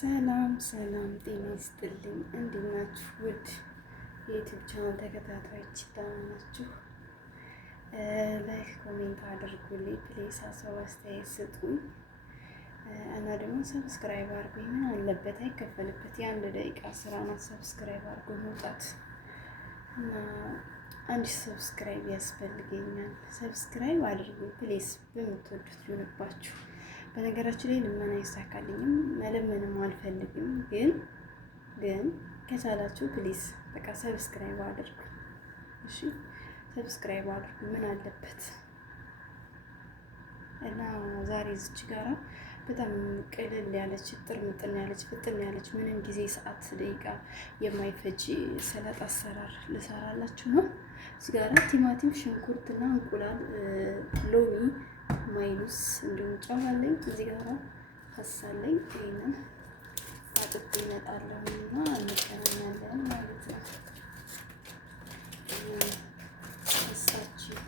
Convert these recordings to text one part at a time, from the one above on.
ሰላም ሰላም፣ ጤና ይስጥልኝ። እንዴት ናችሁ? ውድ የዩቲዩብ ቻናል ተከታታዮች ደህና ናችሁ? ላይክ ኮሜንት አድርጉልኝ ፕሌስ፣ ሀሳብ አስተያየት ስጡኝ እና ደግሞ ሰብስክራይብ አድርጉኝ። ምን አለበት አይከፈልበት፣ የአንድ ደቂቃ ስራ ናት። ሰብስክራይብ አድርጉ መውጣት እና አንድ ሰብስክራይብ ያስፈልገኛል። ሰብስክራይብ አድርጉ ፕሌስ፣ በምትወዱት ይሁንባችሁ። በነገራችን ላይ ልመና አይሳካልኝም፣ መለመንም አልፈልግም። ግን ከቻላችሁ ፕሊስ በቃ ሰብስክራይብ አድርጉ። እሺ ሰብስክራይብ አድርጉ፣ ምን አለበት። እና ዛሬ እዚች ጋራ በጣም ቅልል ያለች ጥርምጥን ያለች ፍጥን ያለች ምንም ጊዜ ሰዓት ደቂቃ የማይፈጅ ሰላጣ አሰራር ልሰራላችሁ ነው። እዚህ ጋራ ቲማቲም፣ ሽንኩርትና እንቁላል፣ ሎሚ፣ ማይኑስ እንዲሁም ጨው አለኝ። እዚህ ጋራ ፈሳለኝ። ይሄንን አጥቤ እመጣለሁና እንገናኛለን ማለት ነው። እሳችሁ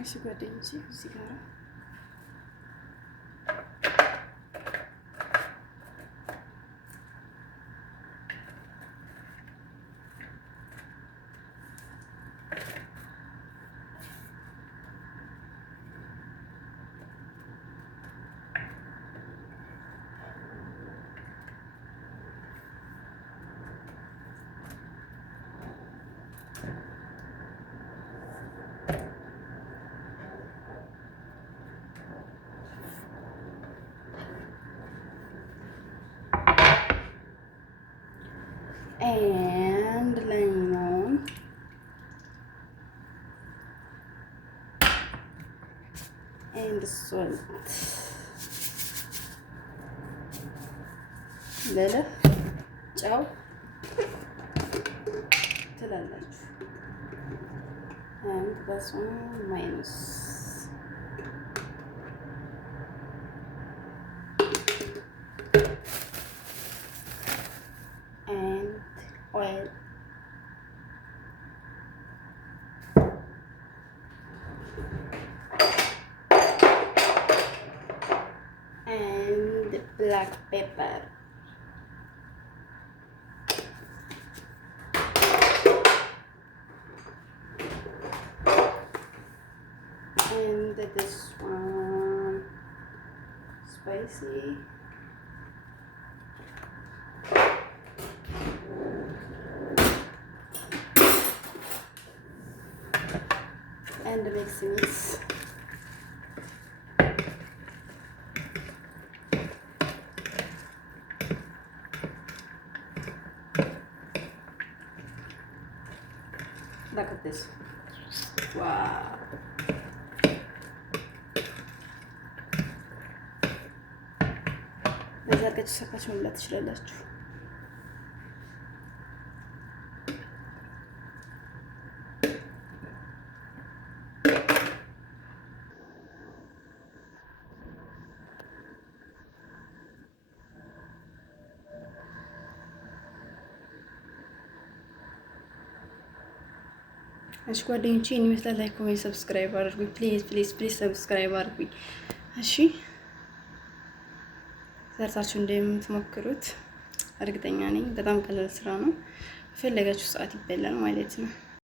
እሺ ጓደኞቼ እዚህ ጋራ and lemon and salt ለለህ ጨው ትላላችሁ and this one minus and oil and black pepper and this one spicy and mix. Look at this. Wow. በዛ አድርጋችሁ ሰርታችሁ መብላት ትችላላችሁ። እሺ ጓደኞቼ እኔ ይመስላል። ላይክ ኮሜንት ሰብስክራይብ አድርጉኝ ፕሊዝ ሰብስክራይብ አድርጉኝ። እሺ ሰርታችሁ እንደምትሞክሩት እርግጠኛ ነኝ። በጣም ቀላል ስራ ነው። በፈለጋችሁ ሰዓት ይበላል ማለት ነው።